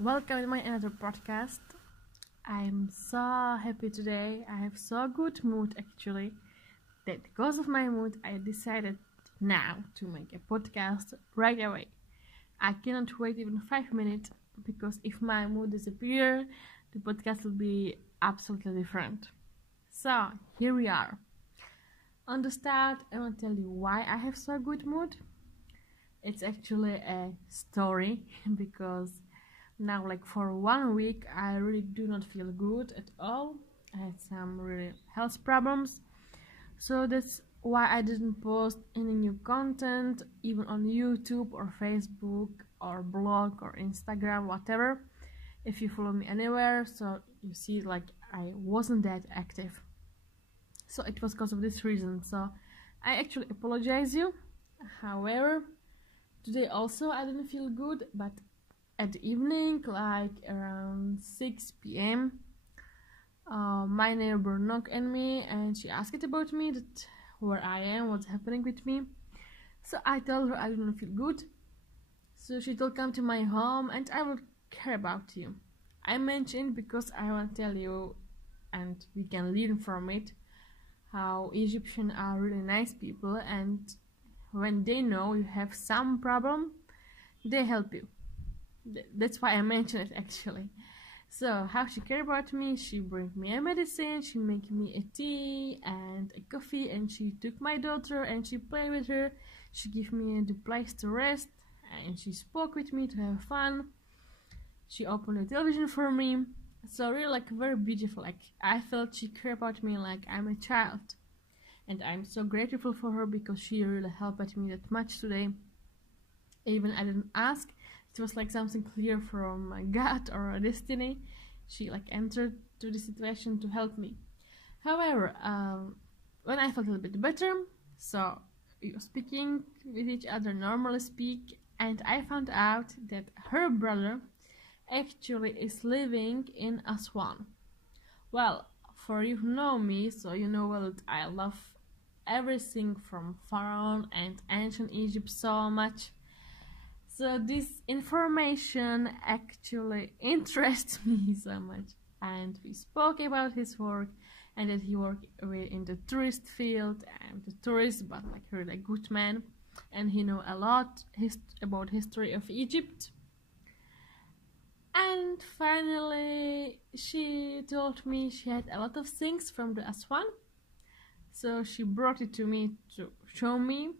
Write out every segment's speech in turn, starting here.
Welcome to my another podcast. I'm so happy today. I have so good mood actually that because of my mood I decided now to make a podcast right away. I cannot wait even 5 minutes because if my mood disappears, the podcast will be absolutely different. So here we are. On the start, I want to tell you why I have so good mood. It's actually a story because now for 1 week I really do not feel good at all. I had some really health problems, so that's why I didn't post any new content even on YouTube or Facebook or blog or Instagram, whatever. If you follow me anywhere, so you see I wasn't that active, so it was because of this reason. So I actually apologize you. However, today also I didn't feel good, but at the evening, around 6 p.m., my neighbor knocked on me and she asked about me, that where I am, what's happening with me. So I told her I don't feel good. So she told come to my home and I will care about you. I mentioned because I want to tell you, and we can learn from it, how Egyptians are really nice people, and when they know you have some problem, they help you. That's why I mentioned it actually. So how she care about me, she bring me a medicine, she make me a tea and a coffee, and she took my daughter and she play with her, she give me the place to rest, and she spoke with me to have fun, she opened the television for me. So really very beautiful. I felt she care about me like I'm a child, and I'm so grateful for her because she really helped me that much today. Even I didn't ask, it was something clear from God or destiny. She entered to the situation to help me. However, when I felt a little bit better, so we were speaking with each other, normally speak, and I found out that her brother actually is living in Aswan. Well, for you who know me, so you know well that I love everything from Pharaoh and ancient Egypt so much. So this information actually interests me so much, and we spoke about his work and that he worked in the tourist field and the tourist, but really a good man, and he know a lot about history of Egypt. And finally, she told me she had a lot of things from the Aswan, so she brought it to me to show me,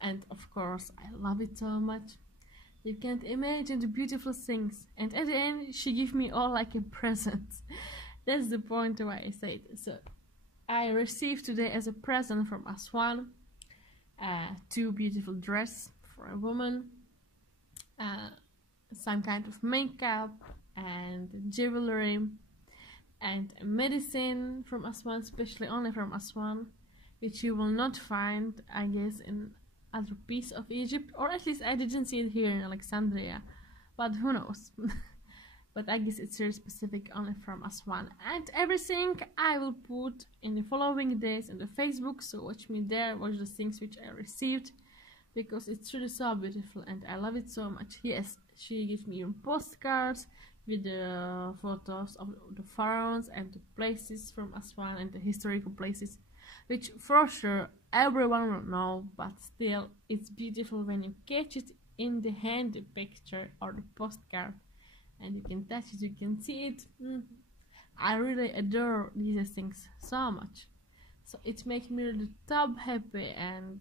and of course I love it so much. You can't imagine the beautiful things. And at the end, she gave me all a present. That's the point why I say it. So, I received today as a present from Aswan 2 beautiful dresses for a woman, some kind of makeup and jewelry, and a medicine from Aswan, especially only from Aswan, which you will not find, I guess, in other piece of Egypt, or at least I didn't see it here in Alexandria, but who knows. But I guess it's very specific only from Aswan. And everything I will put in the following days on the Facebook, so watch me there, watch the things which I received, because it's really so beautiful and I love it so much. Yes, she gives me postcards with the photos of the pharaohs and the places from Aswan and the historical places, which for sure everyone will know, but still it's beautiful when you catch it in the hand, the picture or the postcard, and you can touch it, you can see it. I really adore these things so much, so it makes me really top happy, and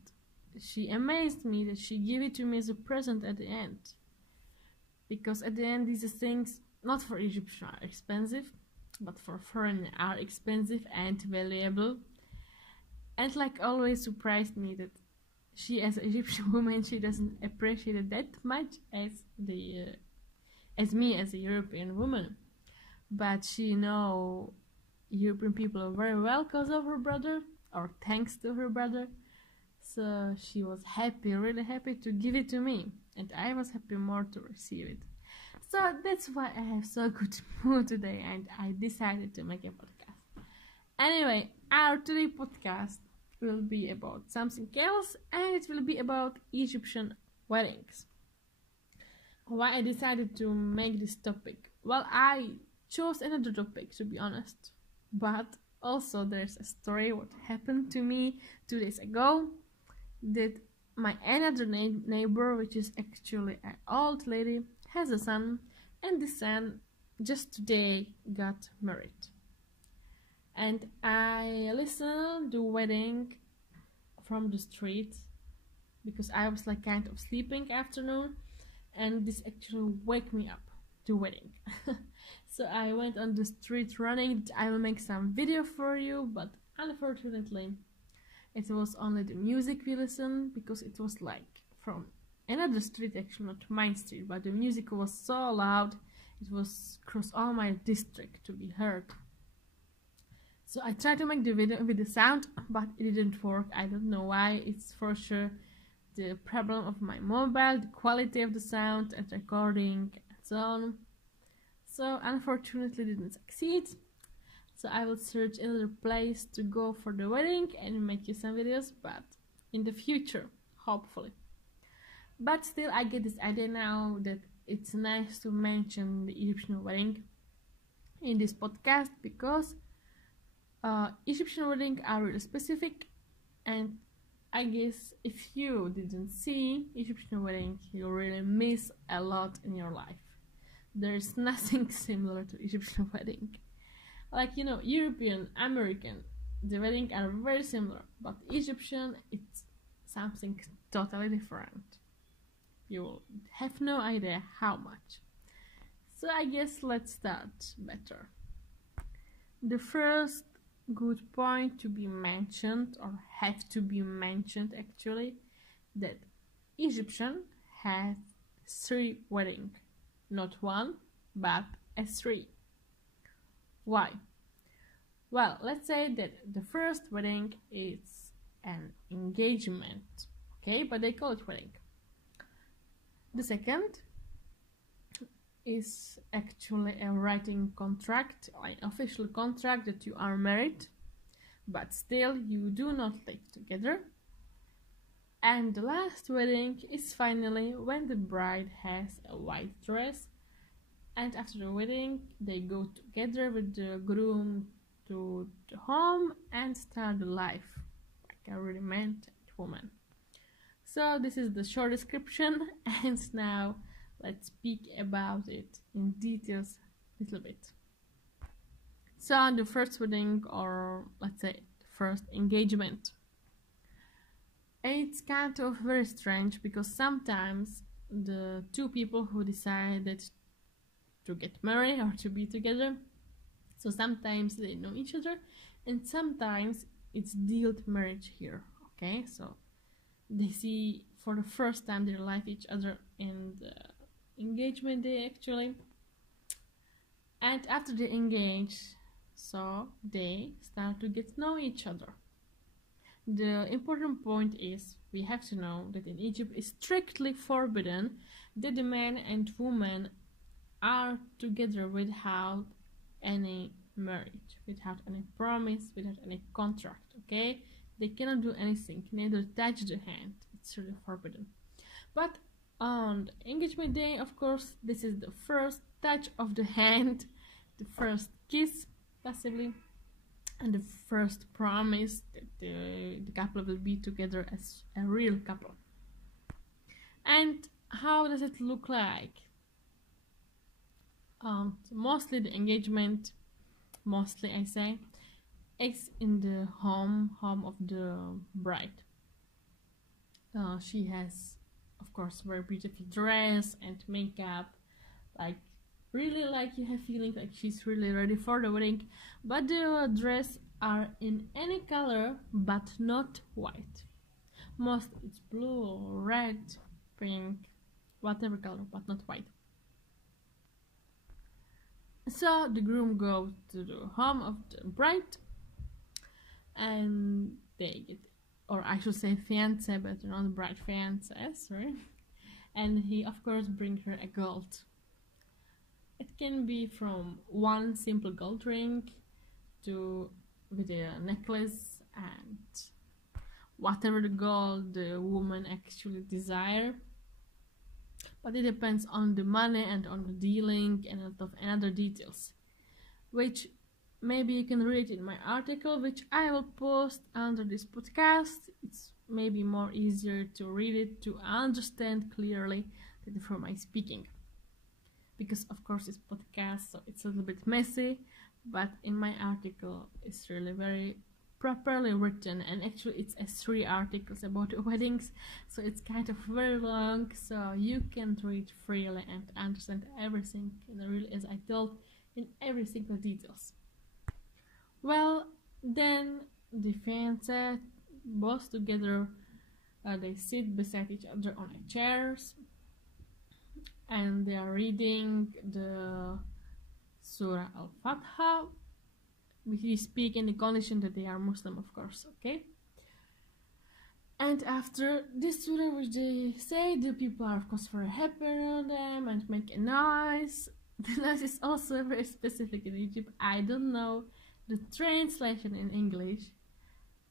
she amazed me that she gave it to me as a present at the end, because at the end these things not for Egyptian are expensive, but for foreign are expensive and valuable. And always surprised me that she, as an Egyptian woman, she doesn't appreciate it that much as as me as a European woman. But she know European people very well because of her brother, or thanks to her brother. So she was happy, really happy to give it to me, and I was happy more to receive it. So that's why I have so good mood today, and I decided to make a podcast. Anyway, our today podcast will be about something else, and it will be about Egyptian weddings. why I decided to make this topic. Well, I chose another topic, to be honest, but also there's a story what happened to me 2 days ago, that my another neighbor, which is actually an old lady, has a son, and the son just today got married. And I listened to the wedding from the street because I was like kind of sleeping afternoon, and this actually wake me up to wedding. So I went on the street running. I will make some video for you, but unfortunately it was only the music we listened, because it was like from another street, actually not my street, but the music was so loud it was across all my district to be heard. So I tried to make the video with the sound, but it didn't work. I don't know why. It's for sure the problem of my mobile, the quality of the sound and recording and so on. So unfortunately didn't succeed. So I will search another place to go for the wedding and make you some videos, but in the future, hopefully. But still, I get this idea now that it's nice to mention the Egyptian wedding in this podcast, because Egyptian weddings are really specific, and I guess if you didn't see Egyptian wedding, you really miss a lot in your life. There's nothing similar to Egyptian wedding. Like, European, American, the weddings are very similar, but Egyptian, it's something totally different. You will have no idea how much. So I guess let's start better. The first good point to be mentioned, or have to be mentioned actually, that Egyptian has 3 weddings. Not 1, but a 3. Why? Well, let's say that the first wedding is an engagement, okay, but they call it wedding. The second is actually a writing contract, an official contract that you are married, but still you do not live together. And the last wedding is finally when the bride has a white dress, and after the wedding they go together with the groom to the home and start the life like a really man and woman. So this is the short description, and now let's speak about it in details a little bit. So the first wedding, or let's say the first engagement, it's kind of very strange, because sometimes the two people who decided to get married or to be together, so sometimes they know each other, and sometimes it's deemed marriage here, okay? So they see for the first time their life each other in the engagement day actually, and after they engage, so they start to get to know each other. The important point is we have to know that in Egypt it's strictly forbidden that the man and woman are together without any marriage, without any promise, without any contract, okay? They cannot do anything, neither touch the hand. It's really forbidden. But on the engagement day, of course, this is the first touch of the hand, the first kiss, possibly, and the first promise that the couple will be together as a real couple. And how does it look like? So mostly the engagement, mostly I say, is in the home of the bride. She has, of course, very beautiful dress and makeup, like really like you have feeling like she's really ready for the wedding. But the dress are in any color but not white. Most it's blue, red, pink, whatever color, but not white. So the groom goes to the home of the bride, and they get, or I should say fiancé, but not bride, fiancé, sorry. And he of course brings her a gold. It can be from one simple gold ring to with a necklace and whatever the gold the woman actually desire. but it depends on the money and on the dealing and a lot of other details, which maybe you can read in my article, which I will post under this podcast. It's maybe more easier to read it, to understand clearly than for my speaking, because of course it's podcast, so it's a little bit messy, but in my article it's really very properly written, and actually it's 3 articles about weddings, so it's kind of very long, so you can read freely and understand everything, and really, as I told, in every single details. Well, then the fiancé, both together, they sit beside each other on chairs, and they are reading the Surah Al-Fatiha. We speak in the condition that they are Muslim, of course, okay? And after this surah, which they say, the people are of course very happy around them and make a noise. The noise is also very specific in Egypt. I don't know the translation in English,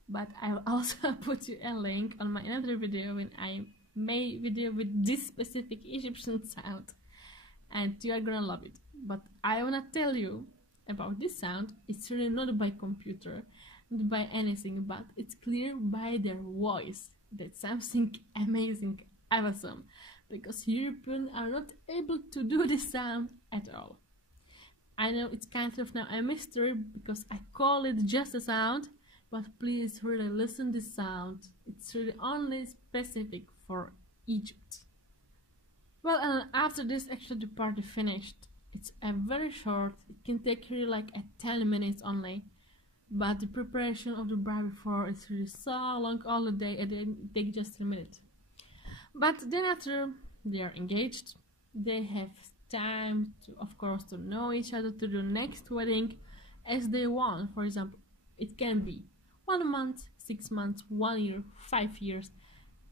but I'll also put you a link on my another video when I made video with this specific Egyptian sound, and you are gonna love it. But I wanna tell you about this sound. It's really not by computer, not by anything, but it's clear by their voice. That's something amazing, awesome, because Europeans are not able to do this sound at all. I know it's kind of now a mystery because I call it just a sound, but please really listen to this sound. It's really only specific for Egypt. Well, and after this, actually the party finished. It's a very short, it can take really like 10 minutes only, but the preparation of the bride before is really so long all the day, and then it takes just 10 minutes. But then after they are engaged, they have time to, of course, to know each other, to do next wedding as they want. For example, it can be 1 month, 6 months, 1 year, 5 years,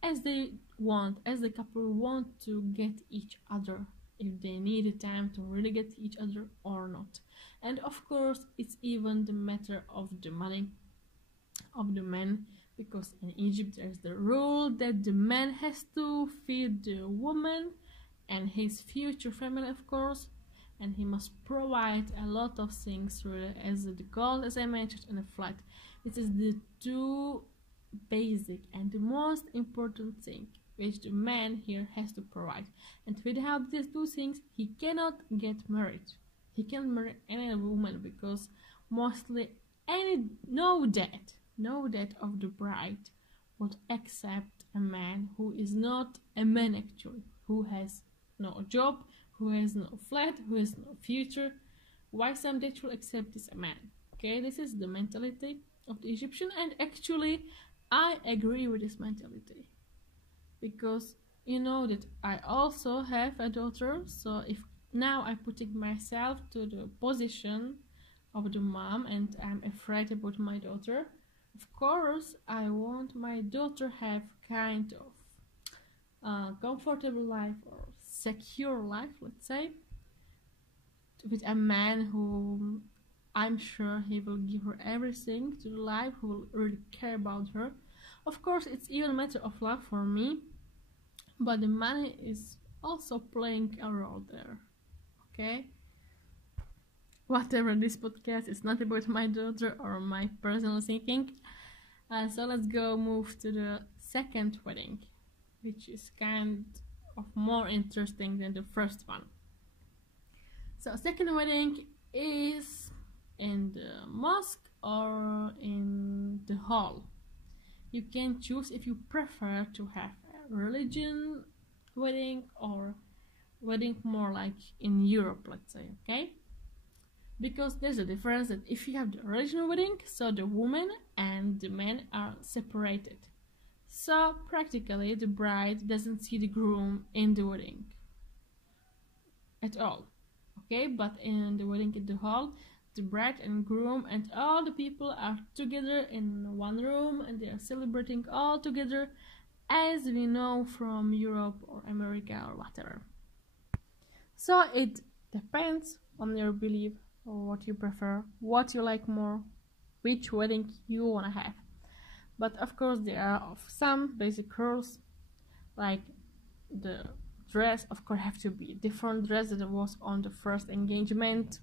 as they want, as the couple want to get each other, if they need a time to really get each other or not. And of course, it's even the matter of the money of the man, because in Egypt there's the rule that the man has to feed the woman and his future family, of course, and he must provide a lot of things, really, as the gold, as I mentioned, and the flight. This is the 2 basic and the most important thing which the man here has to provide. And without these 2 things, he cannot get married. He can't marry any woman, because mostly no dad of the bride would accept a man who is not a man, actually, who has no job, who has no flat, who has no future. Why some dads will accept this man? Okay, this is the mentality of the Egyptian, and actually I agree with this mentality, because you know that I also have a daughter. So if now I'm putting myself to the position of the mom and I'm afraid about my daughter, of course I want my daughter have kind of comfortable life or secure life, let's say, with a man who I'm sure he will give her everything to the life, who will really care about her. Of course, it's even a matter of love for me, but the money is also playing a role there. Okay? Whatever, this podcast is not about my daughter or my personal thinking. So let's go move to the second wedding, which is kind of more interesting than the first one. So second wedding is in the mosque or in the hall. You can choose if you prefer to have a religion wedding or wedding more like in Europe, let's say, okay? Because there's a difference that if you have the religion wedding, so the woman and the man are separated. So practically the bride doesn't see the groom in the wedding at all, okay? But in the wedding in the hall, the bride and groom and all the people are together in one room, and they are celebrating all together, as we know from Europe or America or whatever. So it depends on your belief, or what you prefer, what you like more, which wedding you want to have. But of course there are some basic rules, like the dress, of course, have to be a different dress than it was on the first engagement.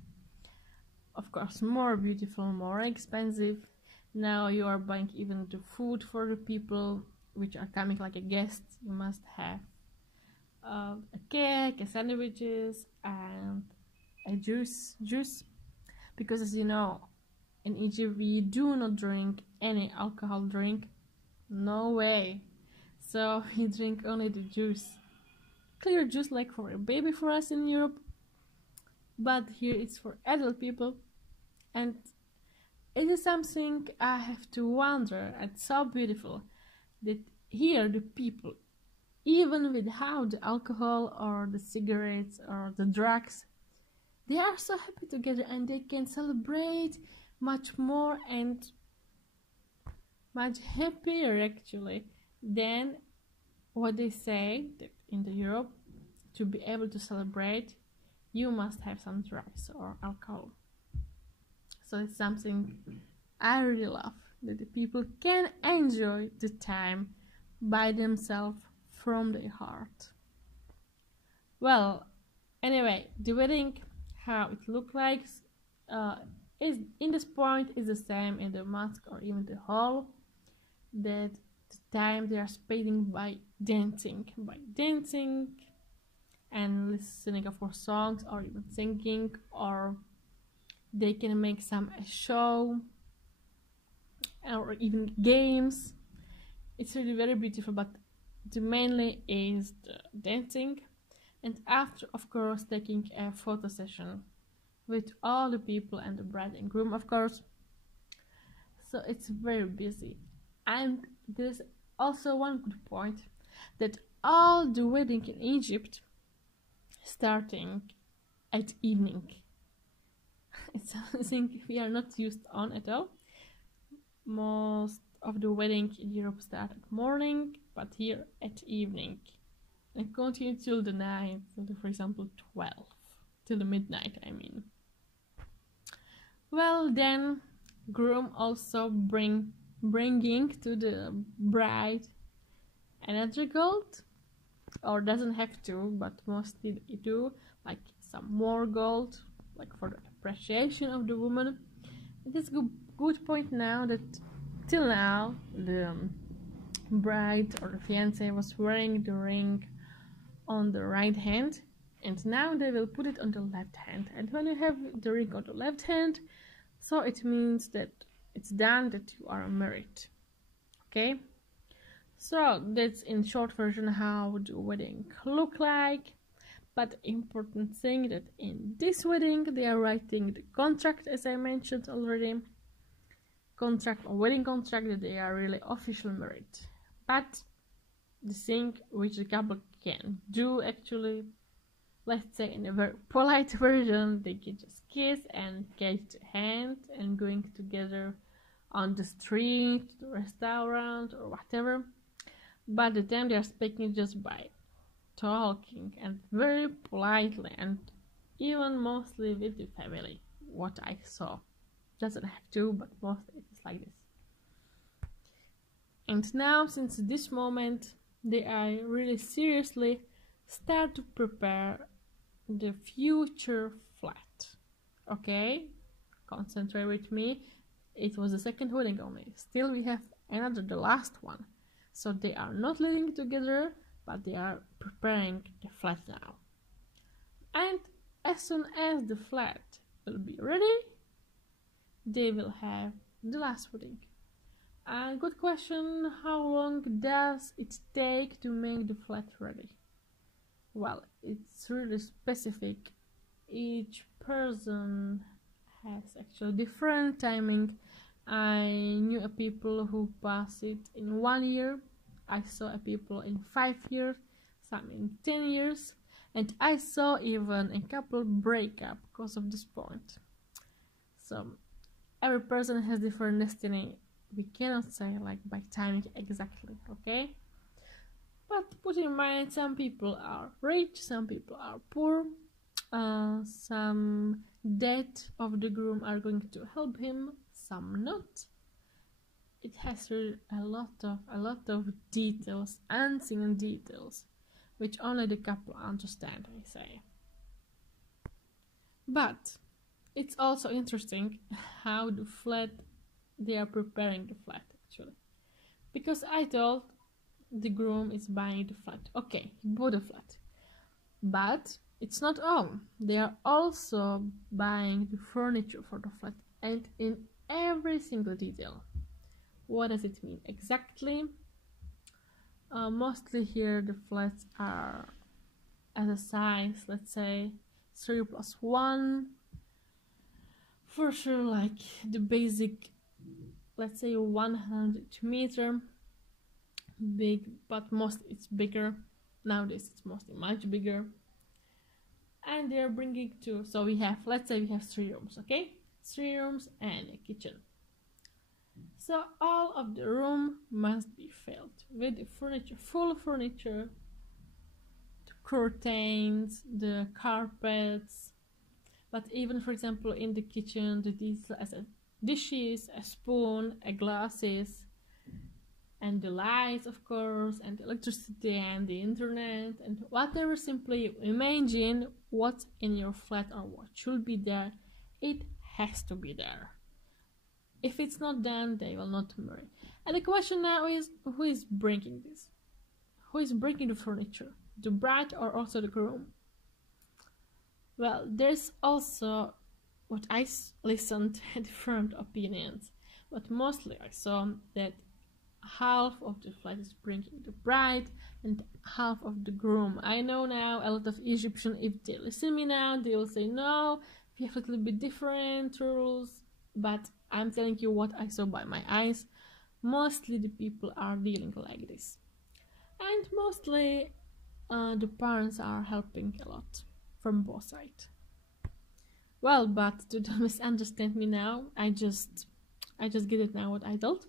Of course, more beautiful, more expensive. Now you are buying even the food for the people which are coming like a guest. You must have a cake, a sandwiches, and a juice. Because as you know, in Egypt we do not drink any alcohol drink. No way. So we drink only the juice. Clear juice like for a baby for us in Europe. But here it's for adult people. And it is something I have to wonder. It's so beautiful that here the people, even without the alcohol or the cigarettes or the drugs, they are so happy together and they can celebrate much more and much happier actually than what they say that in the Europe. To be able to celebrate, you must have some drugs or alcohol. So it's something I really love, that the people can enjoy the time by themselves from their heart. Well, anyway, the wedding, how it looked like, is in this point is the same in the mosque or even the hall, that the time they are spending by dancing and listening of course songs or even singing, or they can make some show or even games. It's really very beautiful, but the mainly is the dancing, and after of course taking a photo session with all the people and the bride and groom of course. So it's very busy. And there's also one good point, that all the wedding in Egypt starting at evening. It's something we are not used on at all. Most of the wedding in Europe start at morning, but here at evening, and continue till the night, till for example 12, till the midnight I mean. Well, then groom also bringing to the bride another gold, or doesn't have to, but mostly they do, like some more gold, like for the appreciation of the woman. It is a good point now that till now the bride or the fiancé was wearing the ring on the right hand, and now they will put it on the left hand. And when you have the ring on the left hand, so it means that it's done, that you are married. Okay, so that's in short version how the wedding look like. But important thing that in this wedding they are writing the contract, as I mentioned already, contract or wedding contract, that they are really officially married. But the thing which the couple can do actually, let's say in a very polite version, they can just kiss and catch hand and going together on the street, the restaurant or whatever. But the time they are speaking just by talking and very politely, and even mostly with the family, what I saw. Doesn't have to, but mostly it is like this. And now, since this moment, they are really seriously start to prepare the future flat. Okay, concentrate with me. It was the second wedding only. Still we have another, the last one. So they are not living together, but they are preparing the flat now. And as soon as the flat will be ready, they will have the last wedding. And good question, how long does it take to make the flat ready? Well, it's really specific. Each person has actually different timing. I knew a people who passed it in 1 year. I saw a people in 5 years, some in 10 years, and I saw even a couple break up because of this point. So every person has different destiny. We cannot say like by timing exactly, okay? But put in mind, some people are rich, some people are poor, some debt of the groom are going to help him, some not. It has a lot of details, unseen details, which only the couple understand, I say. But it's also interesting how they are preparing the flat, actually. Because I thought the groom is buying the flat. Okay, he bought the flat. But it's not all. They are also buying the furniture for the flat, and in every single detail. What does it mean exactly? Mostly here the flats are as a size, let's say 3+1. For sure, like the basic, let's say 100 meter big, but mostly it's bigger. Nowadays it's mostly much bigger. And they're bringing two. So let's say we have 3 rooms, okay? 3 rooms and a kitchen. So all of the room must be filled with the furniture, full furniture, the curtains, the carpets. But even, for example, in the kitchen, the detail as a dishes, a spoon, a glasses, and the lights, of course, and the electricity and the internet, and whatever. Simply imagine what's in your flat or what should be there. It has to be there. If it's not done, they will not marry. And the question now is, who is bringing this? Who is bringing the furniture? The bride or also the groom? Well, there's also what I listened to different opinions, but mostly I saw that half of the flat is bringing the bride and half of the groom. I know now a lot of Egyptians, if they listen to me now, they will say no, we have a little bit different rules, but I'm telling you what I saw by my eyes. Mostly the people are dealing like this, and mostly the parents are helping a lot from both sides. Well, but to don't misunderstand me now, I just get it now what I told.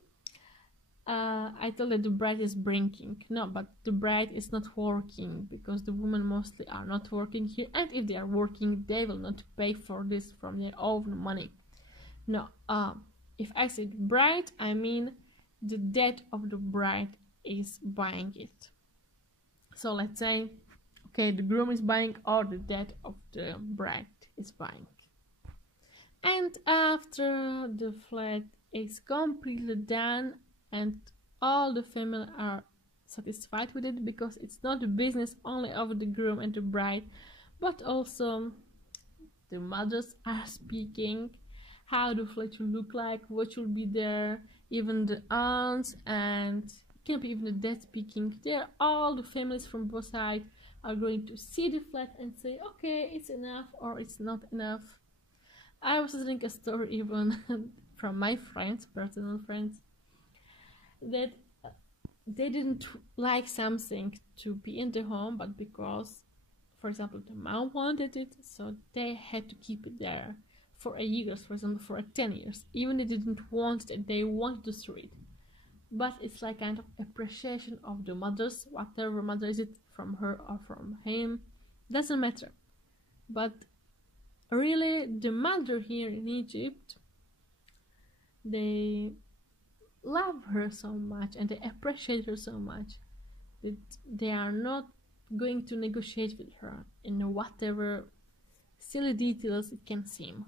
I thought that the bride is bringing. No, but the bride is not working, because the women mostly are not working here, and if they are working, they will not pay for this from their own money. No, if I say bride, I mean the dad of the bride is buying it. So let's say, okay, the groom is buying, or the dad of the bride is buying. And after the flat is completely done and all the family are satisfied with it, because it's not the business only of the groom and the bride, but also the mothers are speaking how the flat should look like, what should be there, even the aunts, and can be even the dad speaking. There, all the families from both sides are going to see the flat and say, okay, it's enough or it's not enough. I was listening a story even from my friends, personal friends, that they didn't like something to be in the home, but because, for example, the mom wanted it, so they had to keep it there for a year, for example, for 10 years. Even they didn't want it, they wanted to throw it. But it's like kind of appreciation of the mothers, whatever mother is it, from her or from him, doesn't matter. But really, the mother here in Egypt, they love her so much and they appreciate her so much that they are not going to negotiate with her in whatever silly details it can seem.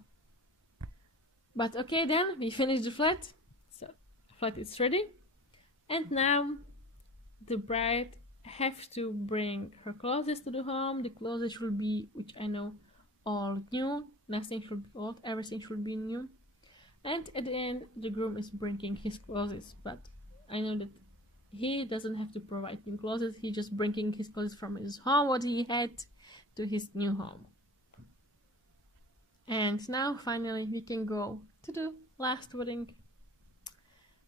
But okay, then we finished the flat, so the flat is ready, and now the bride has to bring her clothes to the home. The clothes should be, which I know, all new, nothing should be old, everything should be new. And at the end, the groom is bringing his clothes, but I know that he doesn't have to provide new clothes, he's just bringing his clothes from his home, what he had, to his new home. And now, finally, we can go to the last wedding.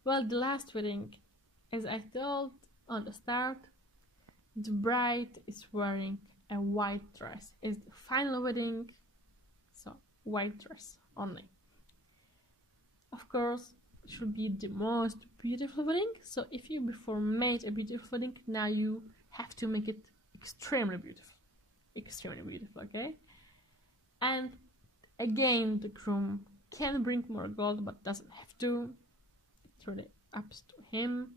Well, the last wedding, as I told on the start, the bride is wearing a white dress. It's the final wedding, so white dress only. Of course, it should be the most beautiful wedding. So if you before made a beautiful wedding, now you have to make it extremely beautiful. Extremely beautiful, okay? And again, the groom can bring more gold, but doesn't have to. It's really up to him.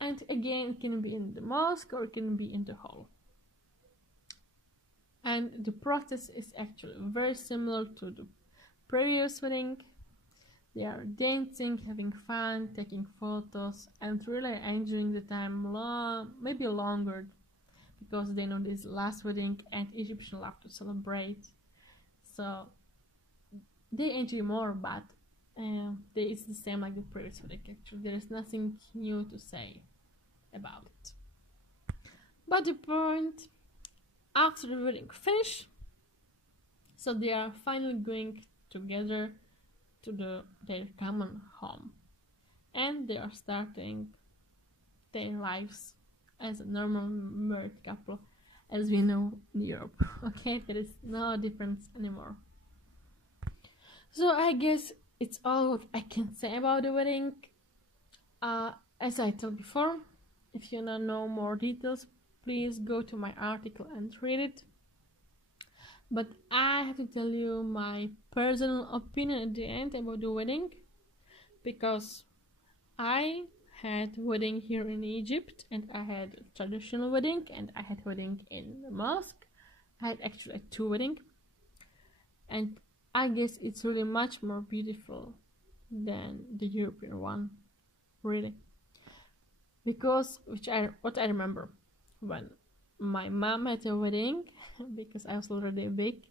And again, it can be in the mosque or it can be in the hall. And the process is actually very similar to the previous wedding. They are dancing, having fun, taking photos, and really enjoying the time maybe longer, because they know this last wedding and Egyptians love to celebrate. So they enjoy more, but it's the same like the previous wedding. Actually, there is nothing new to say about it. But the point, after the wedding finish, so they are finally going together to their common home, and they are starting their lives as a normal married couple, as we know in Europe. Okay, there is no difference anymore. So I guess it's all what I can say about the wedding. As I told before, if you don't know more details, please go to my article and read it. But I have to tell you my personal opinion at the end about the wedding, because I had wedding here in Egypt, and I had a traditional wedding, and I had wedding in the mosque. I had actually 2 weddings, and I guess it's really much more beautiful than the European one, really. Because what I remember when my mom had a wedding, because I was already big,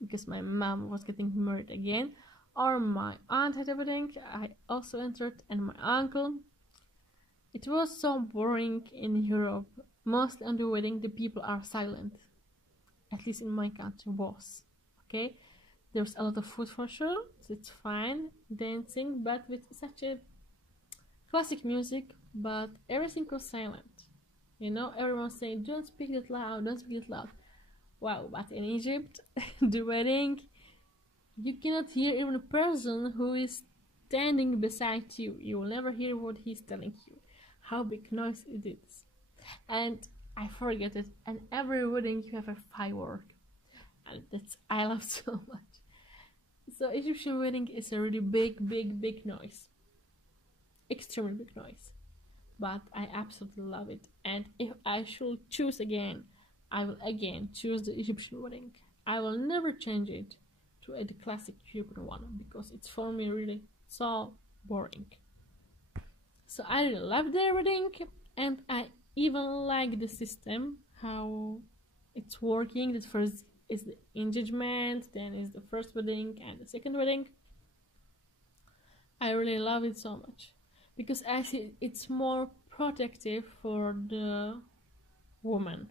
because my mom was getting married again, or my aunt had a wedding, I also entered, and my uncle. It was so boring in Europe. Mostly on the wedding, the people are silent. At least in my country was. Okay? There's a lot of food for sure, so it's fine, dancing, but with such a classic music, but everything was silent. You know, everyone saying, don't speak that loud, don't speak that loud. Wow, but in Egypt, the wedding, you cannot hear even a person who is standing beside you. You will never hear what he's telling you. How big noise it is. And I forget it. And every wedding you have a firework. And that's I love so much. So Egyptian wedding is a really big noise. Extremely big noise. But I absolutely love it. And if I should choose again, I will again choose the Egyptian wedding. I will never change it to the classic European one, because it's for me really so boring. So I really love their wedding, and I even like the system, how it's working. The first is the engagement, then is the first wedding and the second wedding. I really love it so much, because I see it's more protective for the woman.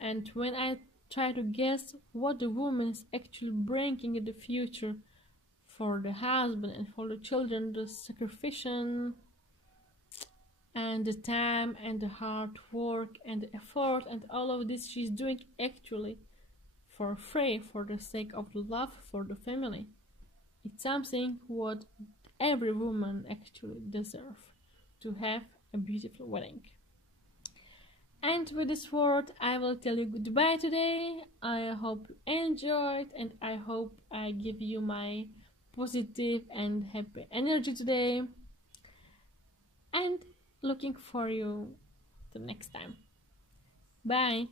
And when I try to guess what the woman is actually bringing in the future for the husband and for the children, the sacrifice and the time and the hard work and the effort and all of this she's doing actually for free, for the sake of the love for the family. It's something what every woman actually deserves, to have a beautiful wedding. And with this word, I will tell you goodbye today. I hope you enjoyed, and I hope I give you my positive and happy energy today. And looking for you the next time. Bye.